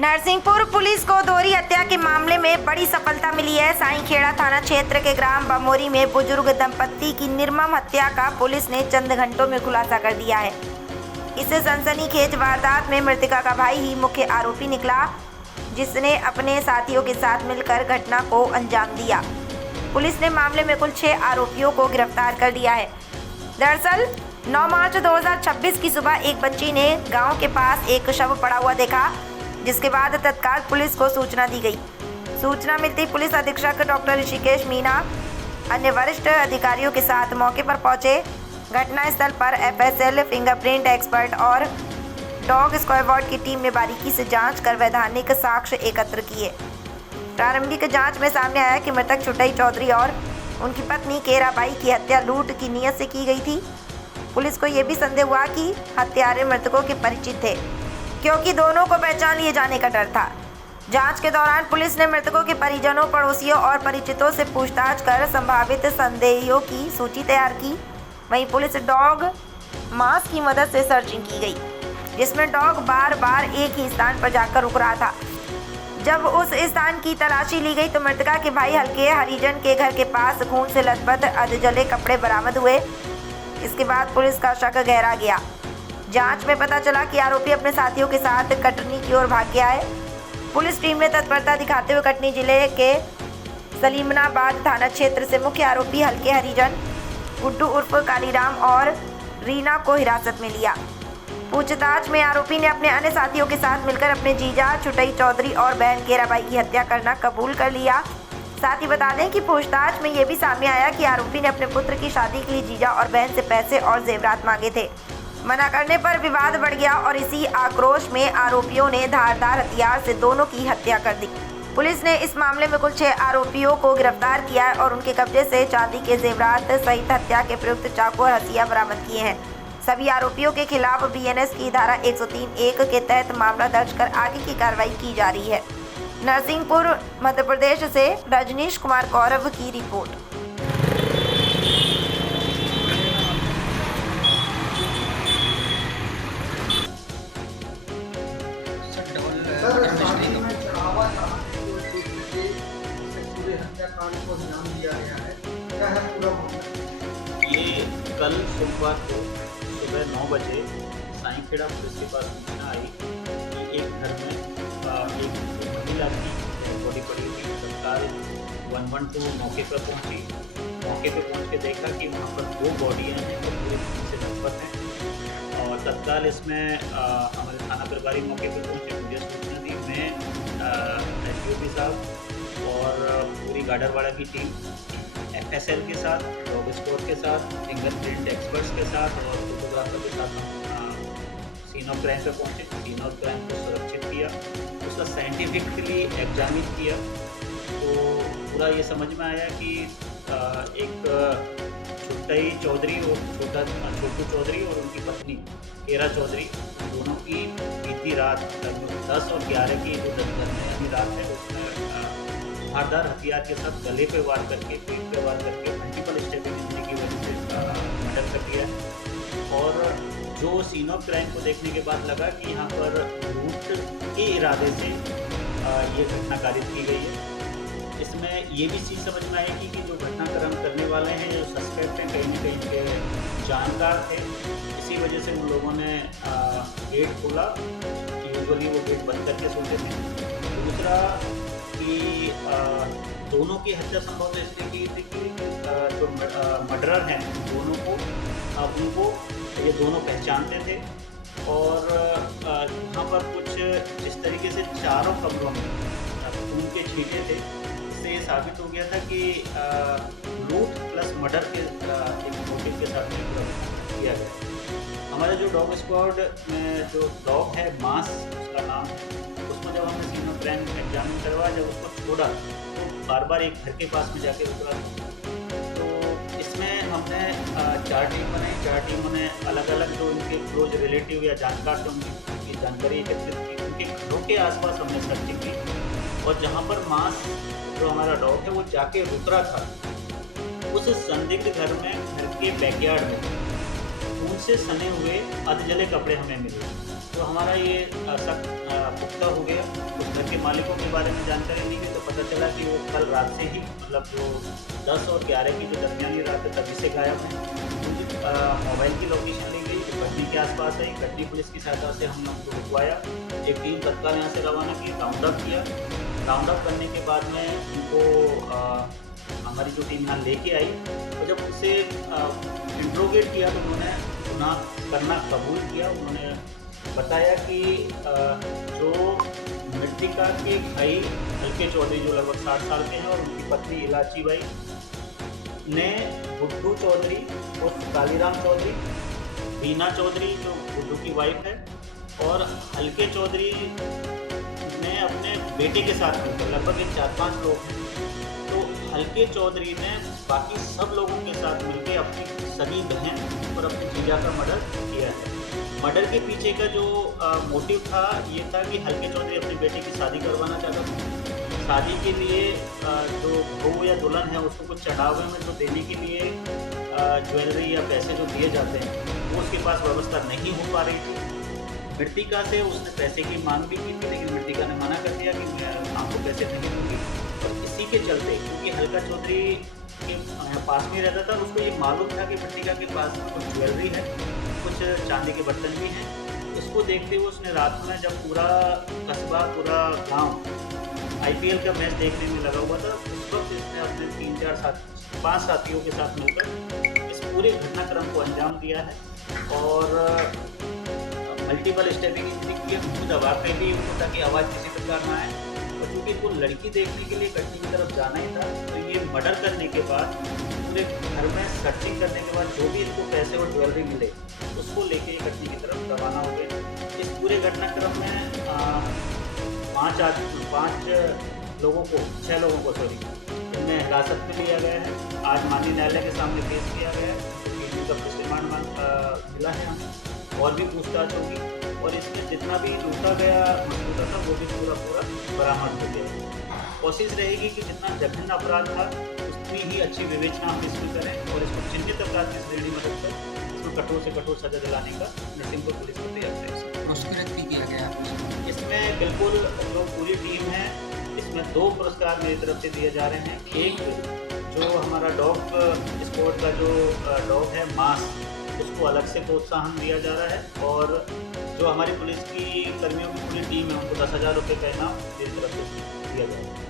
Narsinghpur police को दोहरी हत्या के मामले में बड़ी सफलता मिली है। साईखेड़ा थाना क्षेत्र के ग्राम बमोरी में बुजुर्ग दंपत्ति की निर्मम हत्या का पुलिस ने चंद घंटों में खुलासा कर दिया है। इससे सनसनीखेज वारदात में मृतका का भाई ही मुख्य आरोपी निकला, जिसने अपने साथियों के साथ मिलकर घटना को अंजाम दिया। पुलिस ने मामले में कुल 6 आरोपियों को गिरफ्तार कर लिया है। दरअसल 9 मार्च 2026 की सुबह एक बच्ची ने गांव के पास एक शव पड़ा हुआ देखा, जिसके बाद तत्काल पुलिस को सूचना दी गई। सूचना मिलती पुलिस अधीक्षक डॉक्टर ऋषिकेश मीना अन्य वरिष्ठ अधिकारियों के साथ मौके पर पहुंचे। घटनास्थल पर एफएसएल, फिंगरप्रिंट एक्सपर्ट और डॉग स्क्वाड की टीम ने बारीकी से जांच कर वैधानिक साक्ष्य एकत्र किए। प्रारंभिक जांच में सामने आया कि मृतक छुटई चौधरी और उनकी पत्नी केराबाई की हत्या लूट की नीयत से की गई थी। पुलिस को यह भी संदेह हुआ कि हत्यारे मृतकों के परिचित थे, क्योंकि दोनों को पहचान लिए जाने का डर था। जांच के दौरान पुलिस ने मृतकों के परिजनों, पड़ोसियों और परिचितों से पूछताछ कर संभावित संदेहियों की सूची तैयार की। वहीं पुलिस डॉग मास की मदद से सर्चिंग की गई, जिसमें डॉग बार बार एक ही स्थान पर जाकर रुक रहा था। जब उस स्थान की तलाशी ली गई तो मृतका के भाई हल्के हरिजन के घर के पास खून से लथपथ अधजले कपड़े बरामद हुए। इसके बाद पुलिस का शक गहरा गया। जांच में पता चला कि आरोपी अपने साथियों के साथ कटनी की ओर भाग गया है। पुलिस टीम ने तत्परता दिखाते हुए कटनी जिले के सलीमनाबाद थाना क्षेत्र से मुख्य आरोपी हल्के हरिजन, गुड्डू उर्फ कालीराम और रीना को हिरासत में लिया। पूछताछ में आरोपी ने अपने अन्य साथियों के साथ मिलकर अपने जीजा छुटई चौधरी और बहन केराबाई की हत्या करना कबूल कर लिया। साथ ही बता दें कि पूछताछ में यह भी सामने आया कि आरोपी ने अपने पुत्र की शादी के लिए जीजा और बहन से पैसे और जेवरात मांगे थे। मना करने पर विवाद बढ़ गया और इसी आक्रोश में आरोपियों ने धारदार हथियार से दोनों की हत्या कर दी। पुलिस ने इस मामले में कुल 6 आरोपियों को गिरफ्तार किया है और उनके कब्जे से चांदी के जेवरात सहित हत्या के प्रयुक्त चाकू और हथियार बरामद किए हैं। सभी आरोपियों के खिलाफ बीएनएस की धारा 103(1) के तहत मामला दर्ज कर आगे की कार्रवाई की जा रही है। नरसिंहपुर मध्य प्रदेश से रजनीश कुमार गौरव की रिपोर्ट। ये कल सोमवार को सुबह 9 बजे साईखेड़ा पुलिस के पास सूचना आई कि एक घर में एक महिला की बॉडी पड़ी हुई। तत्काल 112 मौके पर पहुंची। मौके पर पहुंच के देखा कि वहाँ पर 2 बॉडियाँ हैं जो पूरे खून से लथपथ हैं। और तत्काल इसमें हमारे थाना प्रभारी मौके पर पहुँचे, मुझे सूचना दी। मैं एसडीओपी साहब और पूरी गाडरवाड़ा की टीम एफएसएल के साथ, डॉग स्क्वाड के साथ, फिंगरप्रिंट एक्सपर्ट्स के साथ और फोटोग्राफर के साथ हम सीन ऑफ क्राइम पर पहुँचे। सीन ऑफ क्राइम को सुरक्षित किया, उसका साइंटिफिकली एग्जामिन किया तो पूरा ये समझ में आया कि एक छुटई चौधरी और छोटू चौधरी और उनकी पत्नी केरा चौधरी, दोनों की बीती रात 10 और 11 की जो दरमियानी रात है उसमें धारदार हथियार के साथ गले पे वार करके, पीठ पे वार करके मल्टीपल स्टेपिंग इंजरी की वजह से मर्डर कर दिया है। और जो सीन ऑफ क्राइम को देखने के बाद लगा कि यहाँ पर लूट के इरादे से ये घटना कारित की गई है। इसमें ये भी चीज़ समझ में आएगी कि जो घटनाक्रम करने वाले हैं, जो सस्पेक्ट हैं, कहीं न कहीं के जानकार थे। इसी वजह से उन लोगों ने गेट खोला। यूजुअली वो गेट बंद करके सोते थे। दूसरा कि दोनों की हत्या संभव इसलिए की थी कि जो मर्डरर हैं दोनों को उनको ये दोनों पहचानते थे। और यहाँ पर कुछ जिस तरीके से चारों कमरों में खून के छींटे थे, इससे ये साबित हो गया था कि लूट प्लस मर्डर के एक मोटिव के साथ में किया गया। हमारा जो डॉग स्क्वाड में जो डॉग है, मास उसका नाम है, उसको जब हमने सीन ऑफ क्राइम एग्जामिन करवाया, जब उसको छोड़ा तो बार बार एक घर के पास में जाके रुका। तो इसमें हमने 4 टीम बनाई। 4 टीमों ने अलग अलग जो उनके क्लोज रिलेटिव या जानकार थे उनकी जानकारी एकत्रित की। उनके घरों के आसपास हमने सर्चिंग की और जहाँ पर मास जो हमारा डॉग है वो जाके रुक रहा था, उस संदिग्ध घर में, घर के बैकयार्ड में खून से सने हुए अधजले कपड़े हमें मिले। तो तो हमारा ये शक पुख्ता हो गया। उस घर के मालिकों के बारे में जानकारी ली गई तो पता चला कि वो कल रात से ही मतलब जो 10 और 11 की जो दरमियानी रात है तभी से गायब है। उनकी मोबाइल की लोकेशन ली गई, कटनी के आसपास आई। कटनी पुलिस की सहायता से हम लोग को रुकवाया, एक टीम तत्काल यहाँ से रवाना की, राउंड अप किया। राउंड अप करने के बाद में उनको हमारी जो टीम यहाँ लेके आई और जब उनसे इंट्रोगेट किया तो उन्होंने गुनाह करना कबूल किया। उन्होंने बताया कि जो मृतिका के भाई हल्के चौधरी जो लगभग 60 साल के हैं और उनकी पत्नी इलाची बाई ने गुड्डू चौधरी और कालीराम चौधरी, बीना चौधरी जो गुड्डू की वाइफ है और हल्के चौधरी ने अपने बेटे के साथ मिलकर लगभग 4-5 लोग हैं। तो हल्के चौधरी ने बाकी सब लोगों के साथ मिलकर अपनी सगी बहन और अपने जीजा का मर्डर किया है। मर्डर के पीछे का जो मोटिव था ये था कि हल्के चौधरी अपने बेटे की शादी करवाना चाहता था। शादी के लिए जो बहू या दुल्हन है उसको कुछ चढ़ावे में जो देने के लिए ज्वेलरी या पैसे जो दिए जाते हैं वो उसके पास व्यवस्था नहीं हो पा रही थी। मृतिका से उसने पैसे की मांग भी की थी, लेकिन मृतिका ने मना कर दिया कि मैं आपको पैसे नहीं दूंगी। और इसी के चलते क्योंकि हल्का चौधरी के पास में रहता था, उसको ये मालूम था कि मृतिका के पास में कुछ ज्वेलरी है, कुछ चांदी के बर्तन भी हैं। इसको देखते हुए उसने रात में जब पूरा कस्बा पूरा गांव IPL का मैच देखने में लगा हुआ था, उस वक्त इसने अपने 5 साथियों के साथ मिलकर इस पूरे घटनाक्रम को अंजाम दिया है और मल्टीपल स्टेपिंग की मुँह दबा के भी उनको ताकि आवाज़ किसी प्रकार ना आए। और चूँकि वो लड़की देखने के लिए कटनी की तरफ जाना ही था तो ये मर्डर करने के बाद पूरे घर में सर्चिंग करने के बाद जो भी इनको पैसे और ज्वेलरी मिले उसको लेके कटनी की तरफ रवाना हो गए। इस पूरे घटनाक्रम में 5 लोगों को 6 लोगों को इनमें हिरासत में लिया गया है। आज माननीय न्यायालय के सामने पेश किया गया है, तो का रिमांड मिला है हमें और भी पूछताछ होगी और इसमें जितना भी लूटा गया मसूदा था वो भी पूरा बरामद हो गया। कोशिश रहेगी कि जितना जघन्य अपराध था उसकी ही अच्छी विवेचना हम इसमें करें और इसको चिन्हित अपराध की श्रेणी में रखकर इसको कठोर से कठोर सजा दिलाने का नरसिंहपुर पुलिस को तैयार करें। पुरस्कृत भी किया गया इसमें बिल्कुल जो पूरी टीम है इसमें 2 पुरस्कार मेरी तरफ से दिए जा रहे हैं। एक जो हमारा डॉग स्पोर्ट का जो डॉग है मास उसको अलग से प्रोत्साहन दिया जा रहा है और जो हमारी पुलिस की कर्मियों की पूरी टीम है उनको 10,000 रुपये का इनाम मेरी तरफ से दिया जा रहा है।